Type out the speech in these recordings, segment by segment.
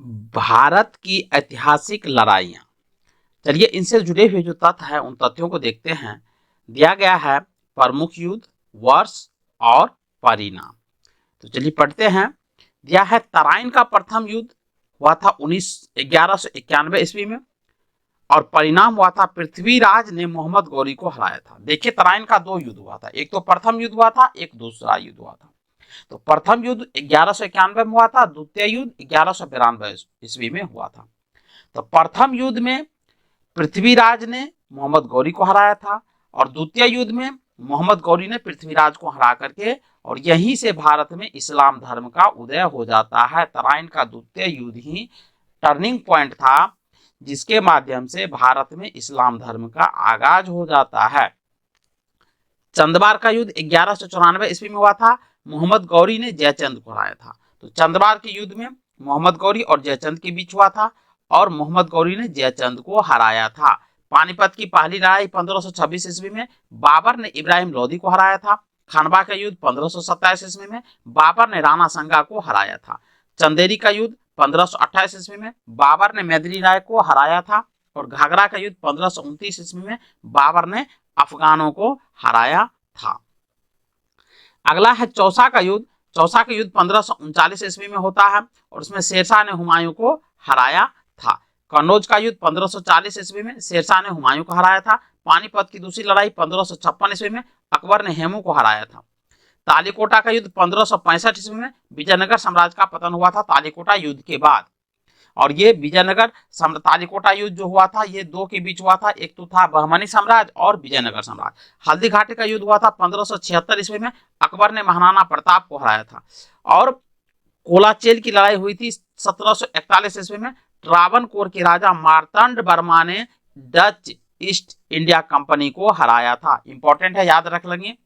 भारत की ऐतिहासिक लड़ाइयाँ। चलिए इनसे जुड़े हुए जो तथ्य हैं उन तथ्यों को देखते हैं। दिया गया है प्रमुख युद्ध, वर्ष और परिणाम। तो चलिए पढ़ते हैं। दिया है तराइन का प्रथम युद्ध हुआ था 1191 ईस्वी में और परिणाम हुआ था पृथ्वीराज ने मोहम्मद गौरी को हराया था। देखिए तराइन का दो युद्ध हुआ था, एक तो प्रथम युद्ध हुआ था, एक दूसरा युद्ध हुआ था। तो प्रथम युद्ध 1191 में हुआ था, द्वितीय युद्ध 1192 ईस्वी में हुआ था। तो प्रथम युद्ध में पृथ्वीराज ने मोहम्मद गौरी को हराया था और द्वितीय युद्ध में मोहम्मद गौरी ने पृथ्वीराज को हरा करके, और यहीं से भारत में इस्लाम धर्म का उदय हो जाता है। तराइन का द्वितीय युद्ध ही टर्निंग पॉइंट था जिसके माध्यम से भारत में इस्लाम धर्म का आगाज हो जाता है। चंदबार का युद्ध 1194 ईस्वी में हुआ था। मोहम्मद गौरी ने जयचंद को हराया था। तो चंदबार के युद्ध में मोहम्मद गौरी और जयचंद के बीच हुआ था और मोहम्मद गौरी ने जयचंद को हराया था। पानीपत की पहली लड़ाई 1526 ईस्वी में बाबर ने इब्राहिम लोदी को हराया था। खानवा का युद्ध 1527 ईस्वी में बाबर ने राणा संगा को हराया था। चंदेरी का युद्ध 1528 ईस्वी में बाबर ने मैदिनी राय को हराया था और घाघरा का युद्ध 1529 ईस्वी में बाबर ने अफगानों को हराया था। अगला है चौसा का युद्ध। चौसा का युद्ध 1539 ईस्वी में होता है और उसमें शेरशाह ने हुमायूं को हराया था। कन्नौज का युद्ध 1540 ईस्वी में शेरशाह ने हुमायूं को हराया था। पानीपत की दूसरी लड़ाई 1556 ईस्वी में अकबर ने हेमू को हराया था। तालीकोटा का युद्ध 1565 ईस्वी में विजयनगर साम्राज्य का पतन हुआ था तालीकोटा युद्ध के बाद। और ये विजयनगर तालीकोटा युद्ध जो हुआ था ये दो के बीच हुआ था, एक तो था बहमनी साम्राज्य और विजयनगर साम्राज्य। हल्दी घाटी का युद्ध हुआ था 1576 ईस्वी में, अकबर ने महाराणा प्रताप को हराया था। और कोलाचेल की लड़ाई हुई थी 1741 ईस्वी में, ट्रावनकोर के राजा मार्तंड वर्मा ने डच ईस्ट इंडिया कंपनी को हराया था। इंपॉर्टेंट है, याद रख लेंगे।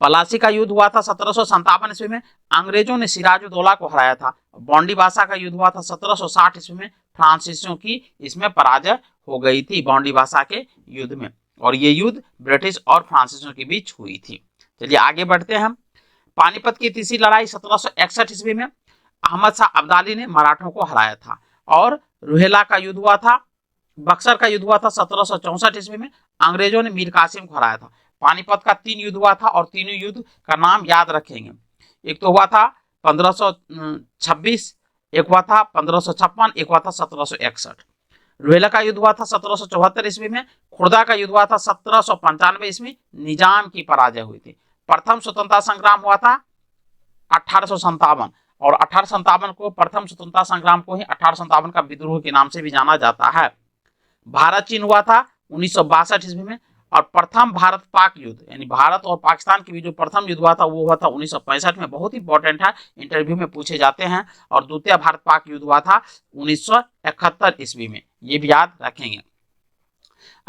पलासी का युद्ध हुआ था 1757 ईस्वी में, अंग्रेजों ने सिराजुद्दौला को हराया था। बॉन्डीबासा का युद्ध हुआ था 1760 ईस्वी में, फ्रांसीसियों की इसमें पराजय हो गई थी बॉन्डीबासा के युद्ध में, और ये युद्ध ब्रिटिश और फ्रांसीसियों के बीच हुई थी। चलिए आगे बढ़ते हैं। पानीपत की तीसरी लड़ाई 1761 ईस्वी में अहमद शाह अब्दाली ने मराठों को हराया था। और रुहेला का युद्ध हुआ था, बक्सर का युद्ध हुआ था 1764 ईस्वी में, अंग्रेजों ने मीर कासिम को हराया था। पानीपत का 3 युद्ध हुआ था और तीनों युद्ध का नाम याद रखेंगे। एक तो हुआ था 1526, एक हुआ था 1556, एक हुआ था 1761। रुहेला का युद्ध हुआ था 1774 ईस्वी में। खुर्दा का युद्ध हुआ था 1795 ईस्वी, निजाम की पराजय हुई थी। प्रथम स्वतंत्रता संग्राम हुआ था 1857 और 1857 को प्रथम स्वतंत्रता संग्राम को ही 1857 का विद्रोह के नाम से भी जाना जाता है। भारत चीन हुआ था 1962 ईस्वी में और प्रथम भारत पाक युद्ध यानी भारत और पाकिस्तान के बीच जो प्रथम युद्ध हुआ था वो हुआ था 1965 में। बहुत इंपॉर्टेंट है, इंटरव्यू में पूछे जाते हैं। और द्वितीय भारत पाक युद्ध हुआ था 1971 ईस्वी में, ये भी याद रखेंगे।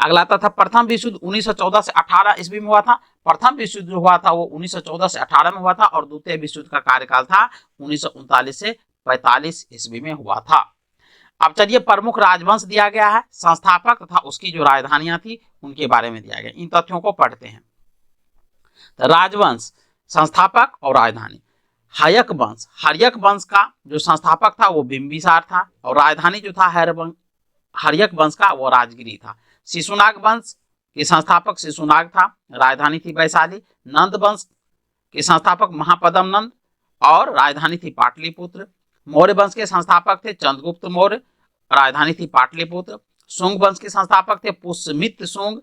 अगला था प्रथम विश्व युद्ध 1914 से 18 ईस्वी में हुआ था। प्रथम विश्व युद्ध जो हुआ था वो 1914 से 18 में हुआ था और द्वितीय विश्व युद्ध का कार्यकाल था 1939 से 45 ईस्वी में हुआ था। अब चलिए प्रमुख राजवंश दिया गया है, संस्थापक तथा उसकी जो राजधानियां थी उनके बारे में दिया गया। इन तथ्यों को पढ़ते हैं। तो राजवंश, संस्थापक और राजधानी। हयक वंश, हर्यक वंश का जो संस्थापक था वो बिंबिसार था और राजधानी जो था हर्यक वंश का वो राजगिरी था। शिशुनाग वंश के संस्थापक शिशुनाग था, राजधानी थी वैशाली। नंद वंश के संस्थापक महापदम नंद और राजधानी थी पाटलिपुत्र। मौर्य वंश के संस्थापक थे चंद्रगुप्त मौर्य, राजधानी थी पाटलिपुत्र। शुंग वंश के संस्थापक थे पुष्यमित्र शुंग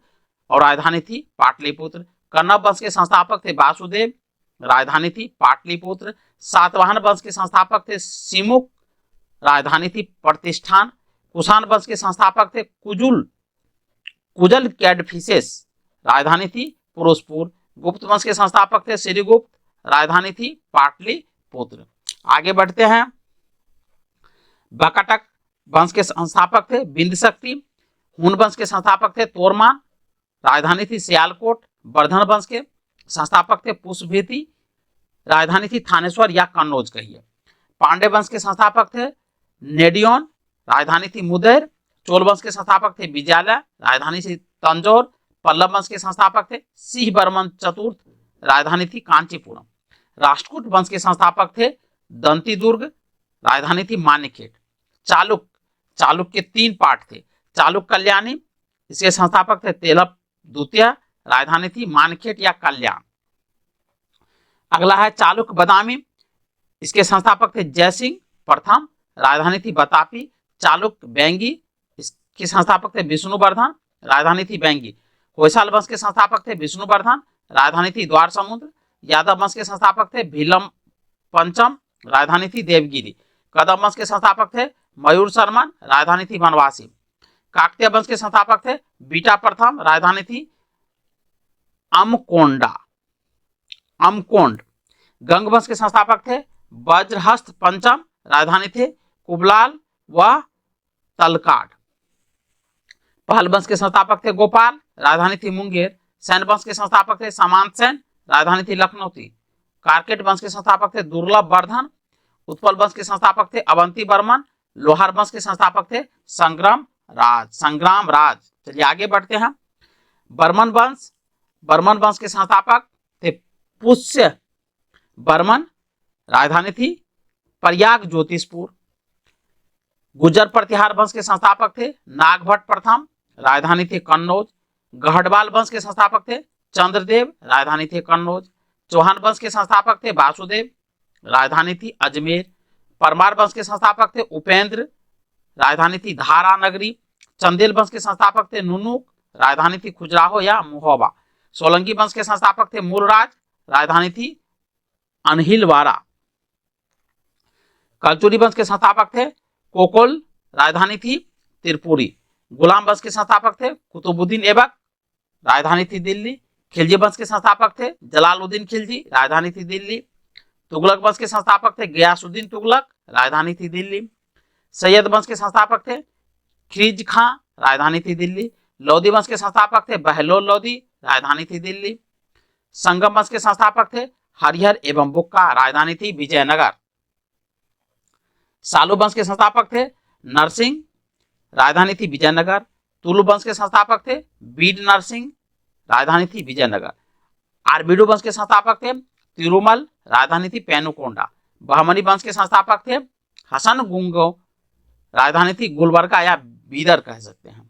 और राजधानी थी पाटलिपुत्र। कन्नव वंश के संस्थापक थे वासुदेव, राजधानी थी पाटलिपुत्र। सातवाहन वंश के संस्थापक थे सिमुक, राजधानी थी प्रतिष्ठान। कुषाण वंश के संस्थापक थे कुजल कैडफिसेस, राजधानी थी फिरोजपुर। गुप्त वंश के संस्थापक थे श्रीगुप्त, राजधानी थी पाटलिपुत्र। आगे बढ़ते हैं। बकटक वंश के संस्थापक थे बिंदशक्ति। हुन वंश के संस्थापक थे तोरमान, राजधानी थी सियालकोट। वर्धन वंश के संस्थापक थे पुष्पभीति, राजधानी थी थानेश्वर या कन्नौज कहिए। पांडे वंश के संस्थापक थे नेडियोन, राजधानी थी मुदेर। चोल वंश के संस्थापक थे विजयालय, राजधानी थी तंजौर। पल्लव वंश के संस्थापक थे सिंह बर्मन चतुर्थ, राजधानी थी कांचीपुरम। राष्ट्रकूट वंश के संस्थापक थे दंती दुर्ग, राजधानी थी मान्यखेड़। चालुक्य, चालुक्य के 3 पार्ट थे। चालुक्य कल्याणी, इसके संस्थापक थे तेलप द्वितीय, राजधानी थी मानखेड़ या कल्याण। अगला है चालुक्य बदामी, इसके संस्थापक थे जयसिंह प्रथम, राजधानी थी बतापी। चालुक्य बेंगी, इसके संस्थापक थे विष्णुवर्धन, राजधानी थी बेंगी। होयसाल वंश के संस्थापक थे विष्णुवर्धन, राजधानी थी द्वार समुद्र। यादव वंश के संस्थापक थे भीलम पंचम, राजधानी थी देवगिरी। कदम वंश के संस्थापक थे मयूर शर्मन, राजधानी थी बनवासी। काकतीय वंश के संस्थापक थे बीटा प्रथम, राजधानी थी अमकोंडा, अमकोंड। गंग वंश के संस्थापक थे वज्रहस्त पंचम, राजधानी थे कुबलाल व तलकाड। पहल वंश के संस्थापक थे गोपाल, राजधानी थी मुंगेर। सैन वंश के संस्थापक थे सामंत सेन, राजधानी थी लखनौती। कारकेट वंश के संस्थापक थे दुर्लभ वर्धन। उत्पल वंश के संस्थापक थे अवंती बर्मन। लोहार वंश के संस्थापक थे संग्राम राज। चलिए आगे बढ़ते हैं। बर्मन वंश, बर्मन वंश के संस्थापक थे पुष्य बर्मन, राजधानी थी प्रयाग ज्योतिषपुर। गुर्जर प्रतिहार वंश के संस्थापक थे नागभट्ट प्रथम, राजधानी थी कन्नौज। गढ़वाल वंश के संस्थापक थे चंद्रदेव, राजधानी थी कन्नौज। चौहान वंश के संस्थापक थे वासुदेव, राजधानी थी अजमेर। परमार वंश के संस्थापक थे उपेंद्र, राजधानी थी धारा नगरी। चंदेल वंश के संस्थापक थे नुनुक, राजधानी थी खुजराहो या मुहोबा। सोलंकी वंश के संस्थापक थे मूलराज, राजधानी थी अनहिलवाड़ा। कलचुरी वंश के संस्थापक थे कोकोल, राजधानी थी त्रिपुरी। गुलाम वंश के संस्थापक थे कुतुबुद्दीन ऐबक, राजधानी थी दिल्ली। खिलजी वंश के संस्थापक थे जलालुद्दीन खिलजी, राजधानी थी दिल्ली। तुगलक वंश के संस्थापक थे गयासुद्दीन तुगलक, राजधानी थी दिल्ली। सैयद वंश के संस्थापक थे खिज खां, राजधानी थी दिल्ली। लोधी वंश के संस्थापक थे बहलोल लोधी, राजधानी थी दिल्ली। संगम वंश के संस्थापक थे हरिहर एवं बुक्का, राजधानी थी विजयनगर। सालू वंश के संस्थापक थे नरसिंह, राजधानी थी विजयनगर। तुलु वंश के संस्थापक थे बीड नरसिंह, राजधानी थी विजयनगर। आरबीडू वंश के संस्थापक थे तिरुमल, राजधानी थी पेनुकोंडा। बहमनी वंश के संस्थापक थे हसन गुंगो, राजधानी थी गुलबर्गा या बीदर कह सकते हैं।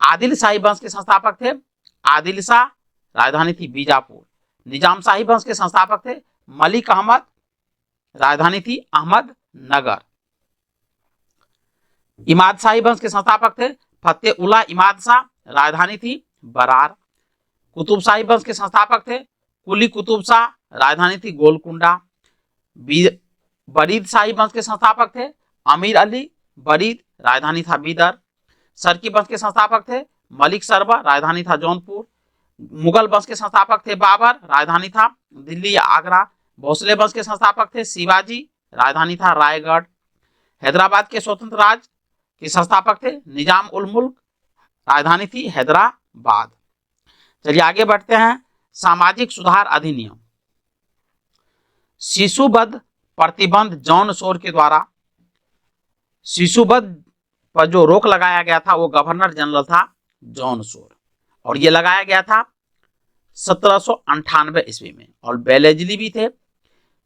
आदिल शाही वंश के संस्थापक थे आदिल शाह, राजधानी थी बीजापुर। निजाम शाही वंश के संस्थापक थे मलिक अहमद, राजधानी थी अहमदनगर। इमाद शाही वंश के संस्थापक थे फतेह उल्लाह इमाद शाह, राजधानी थी बरार। कुतुब शाही वंश के संस्थापक थे कुली कुतुब शाह, राजधानी थी गोलकुंडा। बरीद शाही वंश के संस्थापक थे अमीर अली बरीद, राजधानी था बीदर। सरकी वंश के संस्थापक थे मलिक सरवर, राजधानी था जौनपुर। मुगल वंश के संस्थापक थे बाबर, राजधानी था दिल्ली या आगरा। भोसले वंश के संस्थापक थे शिवाजी, राजधानी था रायगढ़। हैदराबाद के स्वतंत्र राज के संस्थापक थे निजाम उल मुल्क, राजधानी थी हैदराबाद। चलिए आगे बढ़ते हैं। सामाजिक सुधार अधिनियम। शिशुवध प्रतिबंध जॉन शोर के द्वारा शिशुवध पर जो रोक लगाया गया था वो गवर्नर जनरल था जॉन शोर, और ये लगाया गया था 1798 ईस्वी में। और बेलेजली भी थे।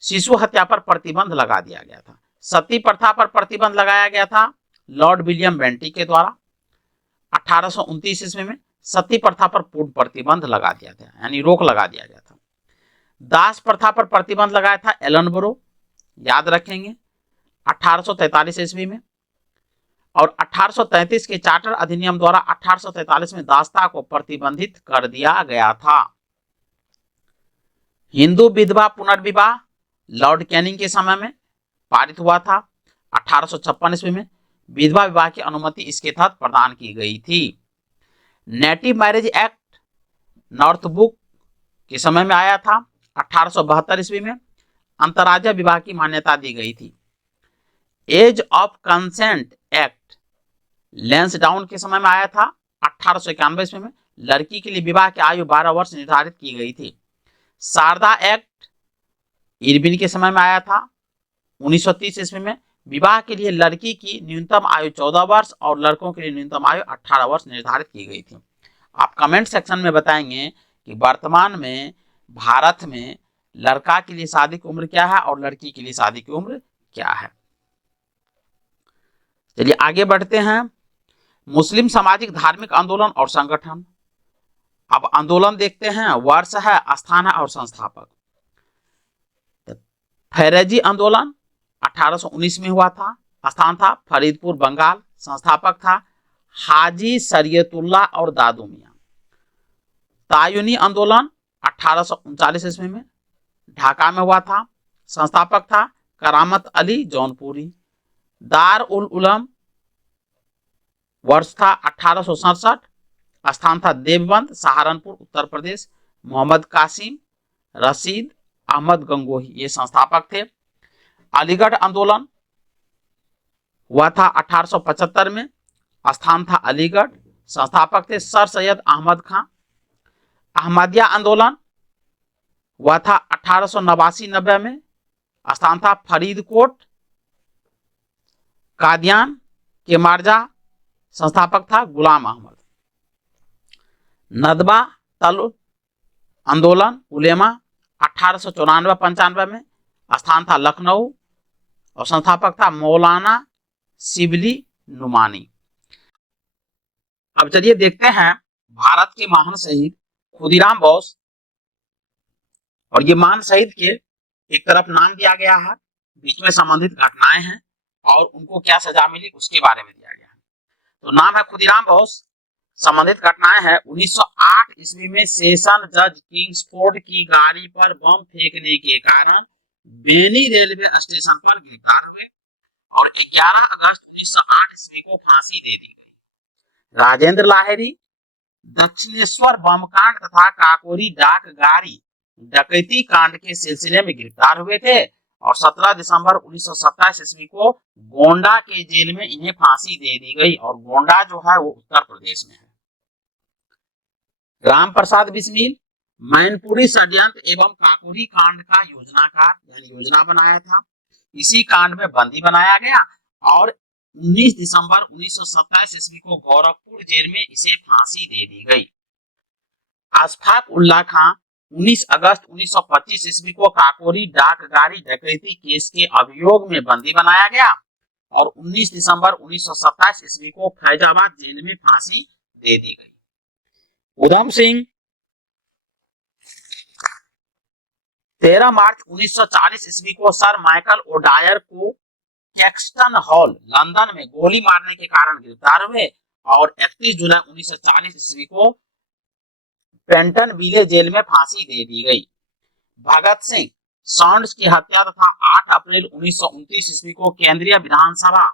शिशु हत्या पर प्रतिबंध लगा दिया गया था। सती प्रथा पर प्रतिबंध लगाया गया था लॉर्ड विलियम बेंटी के द्वारा 1829 ईस्वी में। सती प्रथा पर पूर्ण प्रतिबंध लगा दिया था, यानी रोक लगा दिया गया था। दास प्रथा पर प्रतिबंध लगाया था एलनबरो, याद रखेंगे, 1843 ईस्वी में। और 1833 के चार्टर अधिनियम द्वारा 1843 में दासता को प्रतिबंधित कर दिया गया था। हिंदू विधवा पुनर्विवाह लॉर्ड कैनिंग के समय में पारित हुआ था 1856 ईस्वी में। विधवा विवाह की अनुमति इसके तहत प्रदान की गई थी। नेटिव मैरिज एक्ट नॉर्थबुक के समय में आया था 1872 ईस्वी में। अंतर्राज्यीय विवाह की मान्यता दी गई थी। Age of consent act Lansdowne के समय में आया था 1891 ईस्वी में। लड़की के लिए विवाह की आयु 12 वर्ष निर्धारित की गई थी। शारदा एक्ट इरविन के समय में आया था 1930 ईस्वी में। विवाह के लिए लड़की की न्यूनतम आयु 14 वर्ष और लड़कों के लिए न्यूनतम आयु 18 वर्ष निर्धारित की गई थी। आप कमेंट सेक्शन में बताएंगे कि वर्तमान में भारत में लड़का के लिए शादी की उम्र क्या है और लड़की के लिए शादी की उम्र क्या है। चलिए आगे बढ़ते हैं। मुस्लिम सामाजिक धार्मिक आंदोलन और संगठन। अब आंदोलन देखते हैं, वर्ष है, स्थान है और संस्थापक। फैरेजी आंदोलन 1819 में हुआ था, स्थान था फरीदपुर बंगाल, संस्थापक था हाजी शरीयतुल्लाह और दादू मियां। तायूनी आंदोलन 1839 ईस्वी में ढाका में हुआ था, संस्थापक था करामत अली जौनपुरी। दार उल उलम वर्ष था 1867, स्थान था देवबंद सहारनपुर उत्तर प्रदेश। मोहम्मद कासिम रशीद अहमद गंगोही ये संस्थापक थे। अलीगढ़ आंदोलन हुआ था 1875 में, स्थान था अलीगढ़, संस्थापक थे सर सैयद अहमद खां। अहमदिया आंदोलन हुआ था 1889-90 में, स्थान था फरीदकोट कादियान के मार्जा, संस्थापक था गुलाम अहमद। नदबा तल आंदोलन उलेमा 1894-95 में, स्थान था लखनऊ और संस्थापक था मौलाना शिबली नुमानी। अब चलिए देखते हैं भारत के महान शहीद खुदीराम बोस, और ये महान शहीद के एक तरफ नाम दिया गया है, बीच में संबंधित घटनाएं हैं और उनको क्या सजा मिली उसके बारे में दिया गया है। तो नाम है खुदीराम बोस, संबंधित घटनाएं हैं 1908 ईस्वी में सेशन जज किंग्सफोर्ड की गाड़ी पर बम फेंकने के कारण बेनी रेलवे स्टेशन पर गिरफ्तार हुए और 11 अगस्त 1908 ईस्वी को फांसी दे दी गई। राजेंद्र लाहिड़ी दक्षिणेश्वर बम कांड तथा काकोरी डाक गाड़ी डकैती कांड के सिलसिले में गिरफ्तार हुए थे और 17 दिसंबर 1927 ईस्वी को गोंडा के जेल में इन्हें फांसी दे दी गई, और गोंडा जो है वो उत्तर प्रदेश में है। राम प्रसाद बिस्मिल मैनपुरी षड्यंत्र एवं काकोरी कांड का योजनाकार यानी योजना बनाया था, इसी कांड में बंदी बनाया गया और 19 दिसंबर 1927 ईस्वी को गोरखपुर जेल में इसे फांसी दे दी गई। अशफाक उल्लाह खां 19 अगस्त 1925 ईस्वी को काकोरी डाक गाड़ी डकैती केस के अभियोग में बंदी बनाया गया और 19 दिसंबर 1927 ईस्वी को फैजाबाद जेल में फांसी दे दी गई। उधम सिंह 13 मार्च 1940 ईस्वी को सर माइकल ओडायर को कैक्सटन हॉल लंदन में गोली मारने के कारण गिरफ्तार हुए और 31 जुलाई 1940 ईस्वी को पेंटन विले जेल में फांसी दे दी गई। भगत सिंह सॉन्ड्स की हत्या तथा 8 अप्रैल 1929 ईस्वी को केंद्रीय विधानसभा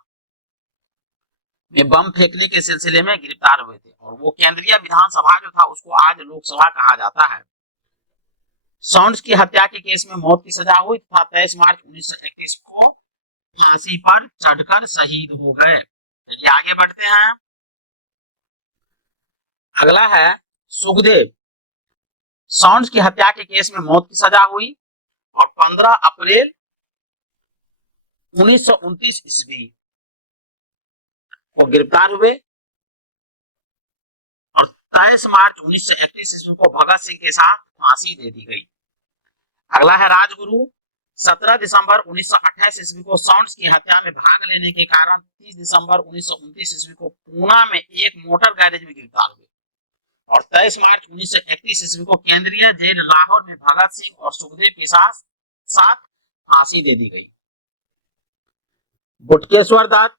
में बम फेंकने के सिलसिले में गिरफ्तार हुए थे, और वो केंद्रीय विधानसभा जो था उसको आज लोकसभा कहा जाता है। सॉन्ड्स की हत्या के केस में मौत की सजा हुई तथा 23 मार्च 1931 को फांसी पर चढ़कर शहीद हो गए। चलिए आगे बढ़ते हैं। अगला है सुखदेव, सॉन्ड्स की हत्या के केस में मौत की सजा हुई और 15 अप्रैल 1929 ईस्वी को गिरफ्तार हुए और 23 मार्च 1931 ईस्वी को भगत सिंह के साथ फांसी दे दी गई। अगला है राजगुरु, 17 दिसंबर 1928 ईस्वी को सॉन्ड्स की हत्या में भाग लेने के कारण 30 दिसंबर 1929 ईस्वी को पूना में एक मोटर गैरेज में गिरफ्तार हुए और 23 मार्च 1931 ईस्वी को केंद्रीय जेल लाहौर में भगत सिंह और सुखदेव के साथ फांसी दे दी गई। बुटकेश्वर दत्त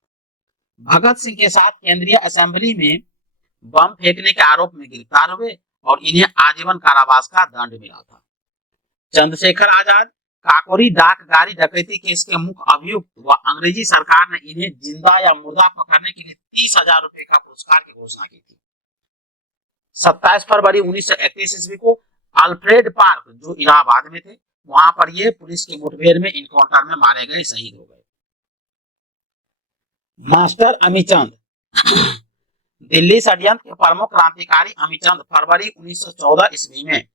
भगत सिंह के साथ केंद्रीय असेंबली में बम फेंकने के आरोप में गिरफ्तार हुए और इन्हें आजीवन कारावास का दंड मिला था। चंद्रशेखर आजाद काकोरी डाक गाड़ी डकैती केस के मुख्य अभियुक्त व अंग्रेजी सरकार ने इन्हें जिंदा या मुर्दा पकड़ने के लिए 30,000 रुपए का पुरस्कार की घोषणा की थी। 27 फरवरी 1931 ईस्वी को अल्फ्रेड पार्क जो इलाहाबाद में थे वहां पर ये पुलिस की मुठभेड़ में इनकाउंटर में मारे गए, शहीद हो गए। मास्टर अमीचंद दिल्ली षड्यंत्र के प्रमुख क्रांतिकारी अमीचंद फरवरी 1914 ईस्वी में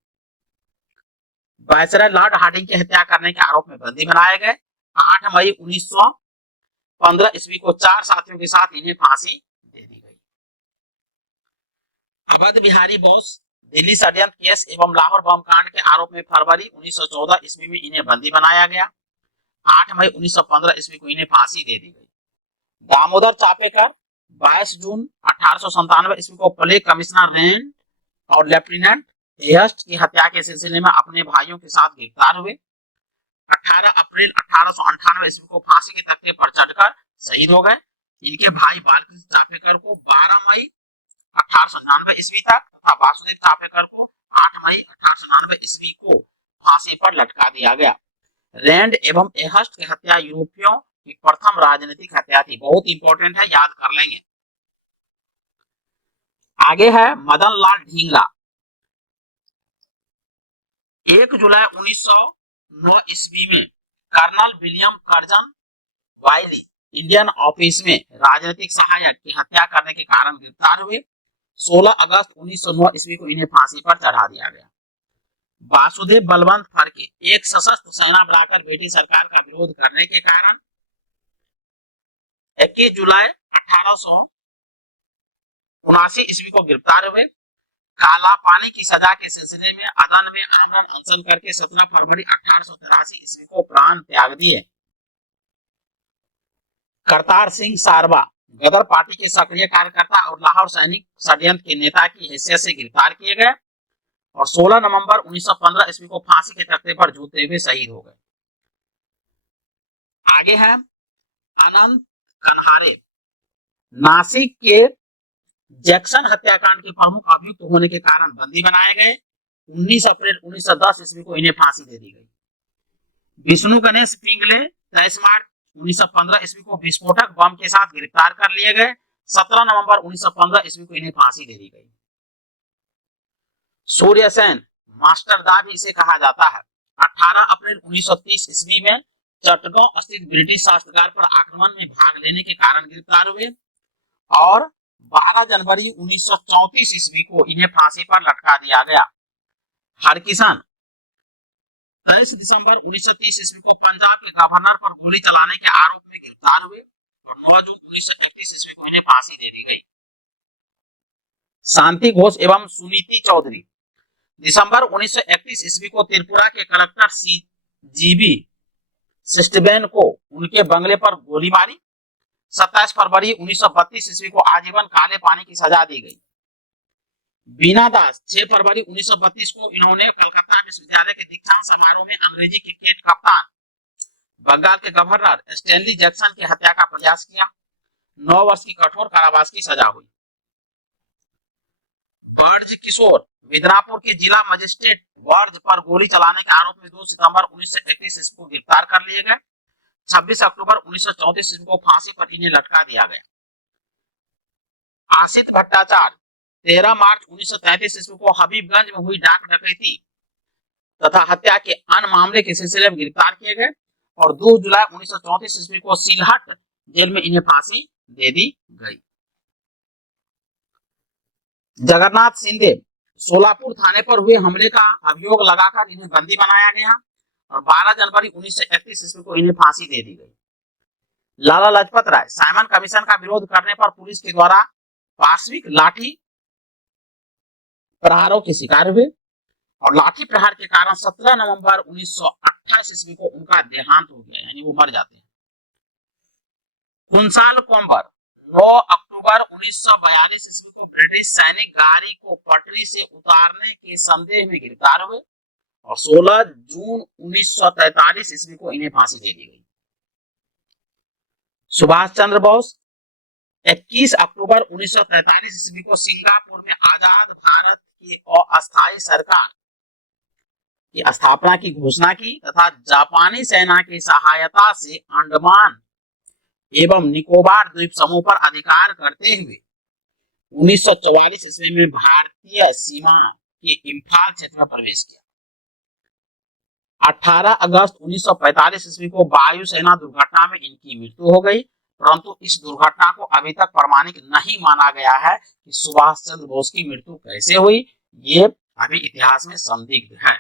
वायसराय लॉर्ड हार्डिंग की हत्या करने के आरोप में बंदी बनाए गए। 8 मई 1915 ईस्वी को 4 साथियों के साथ इन्हें फांसी दे दी गई। अवध बिहारी बोस दिल्ली षड्यंत्र केस एवं लाहौर बम कांड के आरोप में फरवरी 1914 ईस्वी में इन्हें बंदी बनाया गया। 8 मई 1915 ईस्वी को इन्हें फांसी दे दी गई। दामोदर चापेकर 22 जून 1897 ईस्वी को प्ले कमिश्नर रेंड और लेफ्टिनेंट एहस्ट की हत्या के सिलसिले में अपने भाइयों के साथ गिरफ्तार हुए। 18 अप्रैल 1898 ईस्वी को फांसी के तख्ते पर चढ़कर शहीद हो गए। इनके भाई बालकृष्ण चापेकर को 12 मई 1899 ईस्वी तक तथा वासुदेव चापेकर को 8 मई 1899 ईस्वी को फांसी पर लटका दिया गया। रैंड एवं एहस्ट की हत्या यूरोपियों की प्रथम राजनीतिक हत्या थी। बहुत इंपॉर्टेंट है, याद कर लेंगे। आगे है मदन लाल ढींगरा। 1 जुलाई 1909 ईस्वी में colonel William Curzon Wyllie Indian office में राजनीतिक सहायक की हत्या करने के कारण गिरफ्तार हुए। 16 अगस्त 1909 ईस्वी को इन्हें फांसी पर चढ़ा दिया गया। वासुदेव बलवंत फड़के एक सशस्त्र सेना बनाकर ब्रिटिश सरकार का विरोध करने के कारण 21 जुलाई 1879 ईस्वी को गिरफ्तार हुए। काला पानी की सजा के सिलसिले में अदन में आमरण अनशन करके 17 फरवरी 1883 ईस्वी को प्राण त्याग दिए। करतार सिंह सारवा गदर पार्टी के सक्रिय कार्यकर्ता और लाहौर सैनिक षड्यंत्र के नेता की हैसियत से गिरफ्तार किए गए और 16 नवंबर 1915 ईस्वी को फांसी के तख्ते पर झूलते हुए शहीद हो गए। आगे है अनंत कन्हारे। नासिक के जैक्सन हत्याकांड के प्रमुख अभियुक्त होने के कारण बंदी बनाए गए। 19 अप्रैल 1910 ईस्वी को इन्हें फांसी दे दी गई। विष्णु गणेश पिंगले 23 मार्च 1915 ईस्वी को विस्फोटक बम के साथ गिरफ्तार कर लिए गए। 17 नवंबर 1915 ईस्वी को इन्हें फांसी दे दी गई। सूर्यसेन मास्टरदा भी इसे कहा जाता है। 18 अप्रैल 1930 ईस्वी में चटगांव स्थित ब्रिटिश शस्त्रागार पर आक्रमण में भाग लेने के कारण गिरफ्तार हुए और 12 जनवरी 1934 ईस्वी को इन्हें फांसी पर लटका दिया गया। हरकिशन 23 दिसंबर 1930 ईस्वी को पंजाब के गवर्नर पर गोली चलाने के आरोप में गिरफ्तार हुए और 9 जून 1931 ईस्वी को इन्हें फांसी दे दी गई। शांति घोष एवं सुनीति चौधरी दिसंबर 1931 ईस्वी को त्रिपुरा के कलेक्टर जीबी सिस्टबेन को उनके बंगले पर गोली मारी। 27 फरवरी 1932 ईस्वी को आजीवन काले पानी की सजा दी गई। बीना दास 6 फरवरी 1932 को इन्होंने कलकत्ता विश्वविद्यालय के दीक्षांत समारोह में अंग्रेजी क्रिकेट कप्तान बंगाल के गवर्नर स्टैनली जैक्सन की हत्या का प्रयास किया। 9 वर्ष की कठोर कारावास की सजा हुई। बर्ज किशोर मिदनापुर के जिला मजिस्ट्रेट वर्ज पर गोली चलाने के आरोप में 2 सितंबर 1931 ईस्वी को गिरफ्तार कर लिए गए। 26 अक्टूबर 1934 ईस्वी को फांसी पर इन्हें लटका दिया गया। आशित भट्टाचार्य 13 मार्च 1933 ईस्वी को हबीबगंज में हुई डाक डकैती तथा हत्या के अन्य मामले के सिलसिले में गिरफ्तार किए गए और 2 जुलाई 1934 ईस्वी को सिलहट जेल में इन्हें फांसी दे दी गई। जगन्नाथ सिंधे सोलापुर थाने पर हुए हमले का अभियोग लगाकर इन्हें बंदी बनाया गया और 12 जनवरी 1931 ईस्वी को इन्हें फांसी दे दी गई। लाला लाजपत राय साइमन कमीशन का विरोध करने पर पुलिस के द्वारा पाशविक लाठी प्रहारों के शिकार हुए और लाठी प्रहार के कारण 17 नवंबर 1928 ईस्वी को उनका देहांत हो गया, यानी वो मर जाते हैं। कुंसाल कोम्बर 9 अक्टूबर 1942 ईस्वी को ब्रिटिश सैनिक गाड़ी को पटरी से उतारने के संदेह में गिरफ्तार हुए और 16 जून 1943 ईस्वी को इन्हें फांसी दे दी गई। सुभाष चंद्र बोस 21 अक्टूबर 1943 ईस्वी को सिंगापुर में आजाद भारत की अस्थायी सरकार की स्थापना की घोषणा की तथा जापानी सेना की सहायता से अंडमान एवं निकोबार द्वीप समूह पर अधिकार करते हुए 1944 ईस्वी में भारतीय सीमा के इम्फाल क्षेत्र में प्रवेश किया। 18 अगस्त 1945 ईस्वी को वायुसेना दुर्घटना में इनकी मृत्यु हो गई, परंतु इस दुर्घटना को अभी तक प्रमाणित नहीं माना गया है कि सुभाष चंद्र बोस की मृत्यु कैसे हुई। ये अभी इतिहास में संदिग्ध है।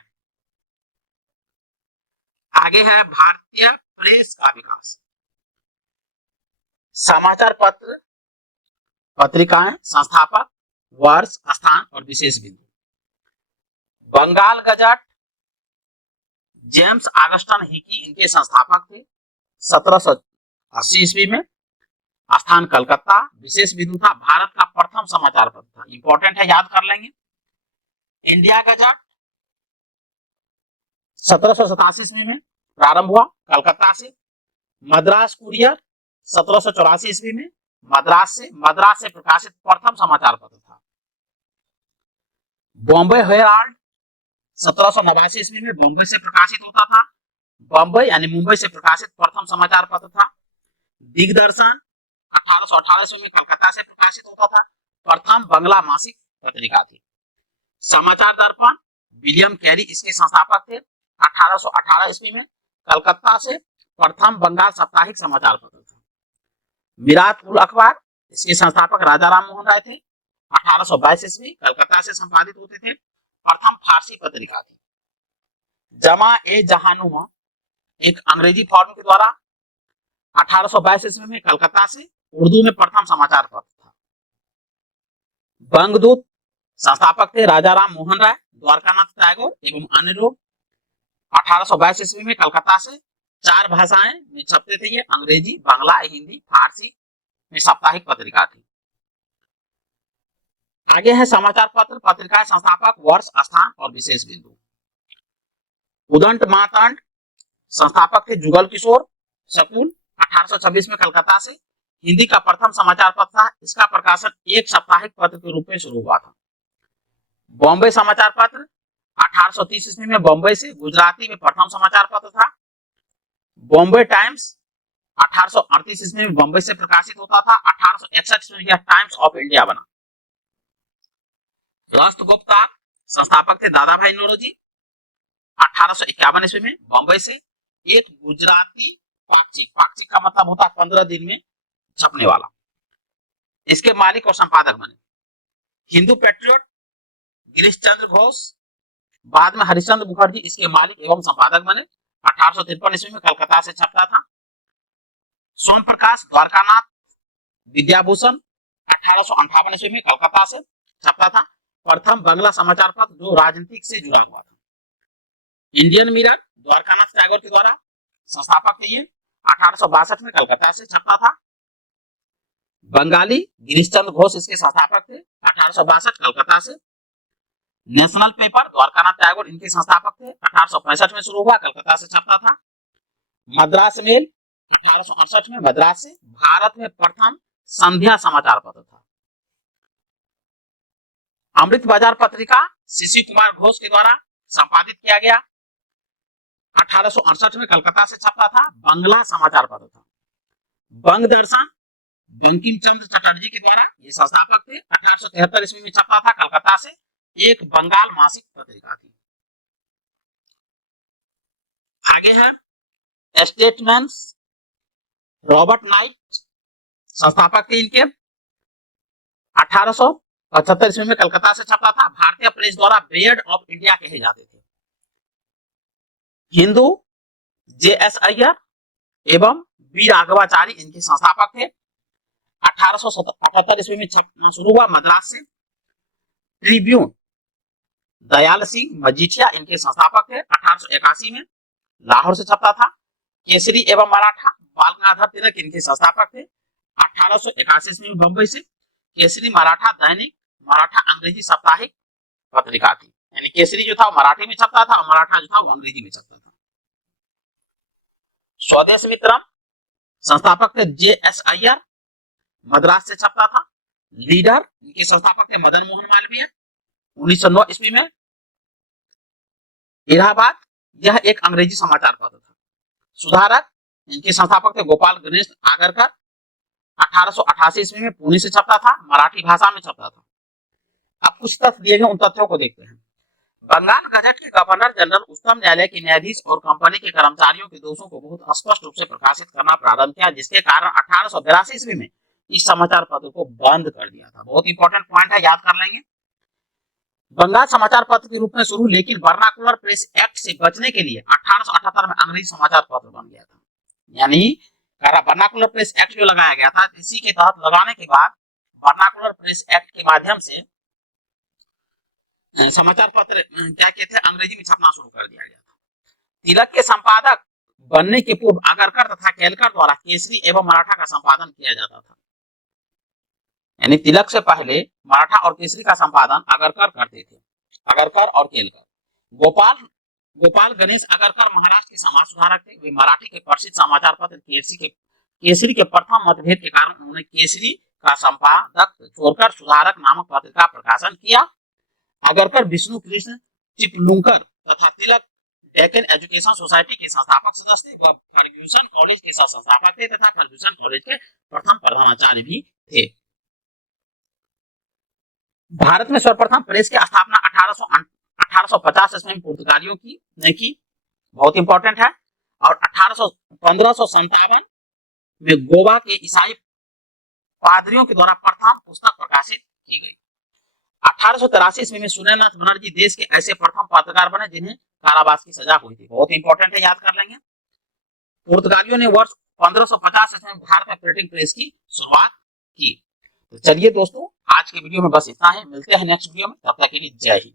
आगे है भारतीय प्रेस का विकास। समाचार पत्र पत्रिकाएं संस्थापक वर्ष स्थान और विशेष बिंदु। Bengal Gazette James Augustus Hicky इनके संस्थापक थे 1780 ईस्वी में। स्थान कलकत्ता, विशेष बिंदु था भारत का प्रथम समाचार पत्र था। इंपॉर्टेंट है, याद कर लेंगे। इंडिया गजट 1787 ईस्वी में प्रारंभ हुआ कलकत्ता से। मद्रास कुरियर 1784 ईस्वी में मद्रास से प्रकाशित प्रथम समाचार पत्र था। बॉम्बे हेराल्ड 1789 ईस्वी में बॉम्बे से प्रकाशित होता था। बॉम्बे यानी मुंबई से प्रकाशित प्रथम समाचार पत्र था। दिग्दर्शन 1818 ईस्वी में कलकत्ता से प्रकाशित होता था। प्रथम बंगला मासिक पत्रिका थी। समाचार दर्पण विलियम कैरी इसके संस्थापक थे। 1818 ईस्वी में कलकत्ता से प्रथम बंगाल साप्ताहिक समाचार पत्र था। विराट उल अखबार इसके संस्थापक राजा राम मोहन राय थे। 1822 ईस्वी कलकत्ता से संपादित होते थे। प्रथम फारसी पत्रिका थी। जमा ए जहानुमा एक अंग्रेजी फॉर्म के द्वारा 1822 ईस्वी में कलकत्ता से उर्दू में प्रथम समाचार पत्र था। बंगदूत संस्थापक थे राजा राम मोहन राय, द्वारकानाथ टैगोर एवं अन्य लोग। 1822 ईस्वी में कलकत्ता से 4 भाषाएं में छपते थे ये, अंग्रेजी, बांग्ला, हिंदी, फारसी में साप्ताहिक पत्रिका थी। आगे है समाचार पत्र पत्रिका संस्थापक, वर्ष, स्थान और विशेष बिंदु। उदंत मातंड संस्थापक थे जुगल किशोर शकुन। 1826 में कलकत्ता से हिंदी का प्रथम समाचार पत्र था। इसका प्रकाशन एक साप्ताहिक पत्र के रूप में शुरू हुआ था। बॉम्बे समाचार पत्र 1830 ईस्वी में बॉम्बे से गुजराती में प्रथम समाचार पत्र था। बॉम्बे टाइम्स 1838 ईस्वी में बॉम्बे से प्रकाशित होता था। 1861 ईस्वी में यह टाइम्स ऑफ इंडिया बना। राष्ट्रगुप्ता संस्थापक थे दादा भाई नौरोजी। 1851 ईस्वी में बॉम्बे से एक गुजराती पाक्षिक का मतलब होता है 15 दिन में छपने वाला, इसके मालिक और संपादक बने। हिंदू पेट्रियट गिरीश चंद्र घोष, बाद में हरिश्चंद्र मुखर्जी इसके मालिक एवं संपादक बने। 1853 ईस्वी में कलकत्ता से छपता था। सोम प्रकाश द्वारकानाथ विद्याभूषण 1858 ईस्वी में कलकत्ता से छपता था। प्रथम बंगला समाचार पत्र जो राजनीतिक से जुड़ा हुआ था। इंडियन मिरर द्वारकानाथ टैगोर के द्वारा संस्थापक थे ये। 1862 में कलकत्ता से छपता था। बंगाली गिरीश चंद्र घोष इसके संस्थापक थे। 1862 कलकत्ता से। नेशनल पेपर द्वारकानाथ टैगोर इनके संस्थापक थे। 1865 में शुरू हुआ, कलकत्ता से छपता था। मद्रास मेल 1868 में मद्रास से भारत में प्रथम संध्या समाचार पत्र था। अमृत बाजार पत्रिका शिशिर कुमार घोष के द्वारा संपादित किया गया। 1868 में कलकत्ता से छपता था। बंगला समाचार पत्र था। बंग दर्शन बंकिम चंद्र चटर्जी के द्वारा ये संस्थापक थे। 1873 ईस्वी में छपता था कलकत्ता से। एक बंगाल मासिक पत्रिका थी। आगे है स्टेटमेंट्स रॉबर्ट नाइट संस्थापक थे इनके। 1875 ईस्वी में कलकत्ता से छपता था। भारतीय प्रेस द्वारा बेयर्ड ऑफ इंडिया कहे जाते थे। हिंदू जे.एस. अय्यर एवं बी राघवाचारी इनके संस्थापक थे। 1878 ईस्वी में छपना शुरू हुआ मद्रास से। ट्रिब्यून दयाल सिंह मजीठिया इनके संस्थापक थे। 1881 में लाहौर से छपता था। केसरी एवं मराठा बाल गंगाधर तिलक इनके संस्थापक थे। 1881 में बंबई से केसरी मराठा दैनिक मराठा अंग्रेजी साप्ताहिक पत्रिका थी। यानी केसरी जो था वो मराठी में छपता था और मराठा जो था वो अंग्रेजी में छपता था। स्वदेश मित्रम संस्थापक थे जे.एस. अय्यर, मद्रास से छपता था। लीडर इनके संस्थापक थे मदन मोहन मालवीय। 1909 ईस्वी में इलाहाबाद यह एक अंग्रेजी समाचार पत्र था। सुधारक इनके संस्थापक थे गोपाल गणेश आगरकर। 1888 ईस्वी में पुणे से छपता था। मराठी भाषा में छपता था। अब कुछ तथ्य दिए गए उन तथ्यों को देखते हैं। बंगाल गजट के गवर्नर जनरल उच्चतम न्यायालय के न्यायाधीश और कंपनी के कर्मचारियों के दोषों को बहुत स्पष्ट रूप से प्रकाशित करना प्रारंभ किया, जिसके कारण 1882 ईस्वी में इस समाचार पत्र को बंद कर दिया था। बहुत इंपॉर्टेंट पॉइंट है, याद कर लेंगे। बंगाल समाचार पत्र के रूप में शुरू, लेकिन वर्नाकुलर प्रेस एक्ट से बचने के लिए 1878 में अंग्रेजी समाचार पत्र बन गया था। यानी वर्नाकुलर प्रेस एक्ट जो लगाया गया था, इसी के तहत लगाने के बाद वर्नाकुलर प्रेस एक्ट के माध्यम से समाचार पत्र क्या कहते हैं अंग्रेजी में छपना शुरू कर दिया गया था। तिलक के संपादक बनने के पूर्व अगरकर तथा केलकर द्वारा केसरी एवं मराठा का संपादन किया जाता था। यानी तिलक से पहले मराठा और केसरी का संपादन अगरकर करते थे, अगरकर और केलकर। गोपाल गणेश अगरकर महाराष्ट्र के समाज सुधारक थे। वे मराठी के प्रसिद्ध समाचार पत्र केसरी के प्रथम मतभेद के कारण उन्होंने केसरी का संपादक छोड़कर सुधारक नामक पत्र का प्रकाशन किया। अगरकर विष्णु कृष्ण चिपलुंकर तथा तिलक डेक्कन एजुकेशन सोसाइटी के संस्थापक सदस्य थे। वह फर्ग्यूसन कॉलेज के संस्थापक थे तथा फर्ग्यूसन कॉलेज के प्रथम प्रधानाचार्य भी थे। भारत में सर्वप्रथम प्रेस की स्थापना 1850 ईस्वी में पुर्तगालियों ने की, बहुत इंपॉर्टेंट है। और 1557 में गोवा के ईसाई पादरियों के द्वारा प्रथम पुस्तक प्रकाशित की गई। 1883 ईस्वी में सूर्यनाथ बनर्जी देश के ऐसे प्रथम पत्रकार बने जिन्हें कारावास की सजा हुई थी, बहुत इंपॉर्टेंट है, याद कर लेंगे। पुर्तगालियों ने वर्ष 1550 ईस्वी में भारत में प्रिंटिंग प्रेस की शुरुआत की। तो चलिए दोस्तों, आज के वीडियो में बस इतना ही। मिलते हैं नेक्स्ट वीडियो में, तब तक के लिए जय हिंद।